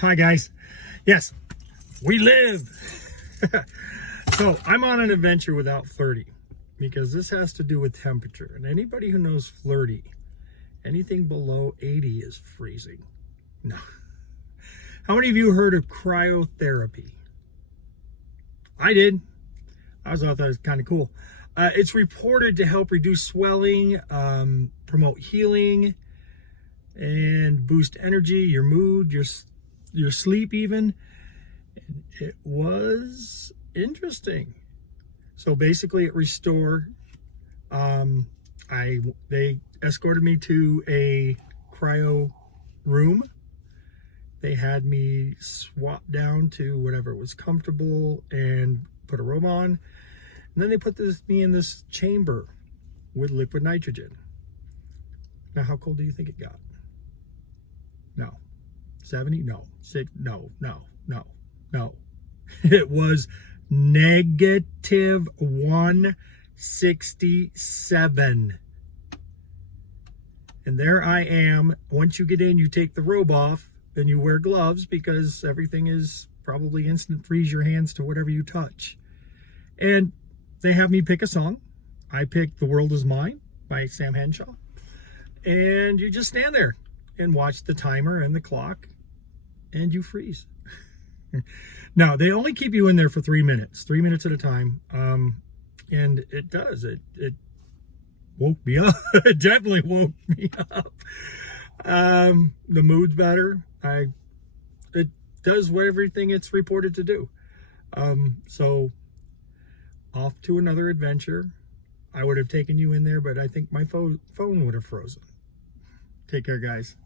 Hi guys. Yes, we live. So I'm on an adventure without flirty because this has to do with temperature. And anybody who knows flirty, anything below 80 is freezing. No. How many of you heard of cryotherapy? I did. I thought that was kind of cool. It's reported to help reduce swelling, promote healing, and boost energy, your mood, your sleep even. It was interesting. So basically it restored. They escorted me to a cryo room. They had me swap down to whatever was comfortable and put a robe on. And then they put me in this chamber with liquid nitrogen. Now, how cold do you think it got? No. 70? No. 6? No. It was negative 167. And there I am. Once you get in, you take the robe off, then you wear gloves because everything is probably instant freeze your hands to whatever you touch. And they have me pick a song. I picked The World Is Mine by Sam Henshaw. And you just stand there and watch the timer and the clock, and you freeze. Now, they only keep you in there for 3 minutes at a time. And it does. It woke me up. It definitely woke me up. The mood's better. It does what everything it's reported to do. So off to another adventure. I would have taken you in there, but I think my phone would have frozen. Take care, guys.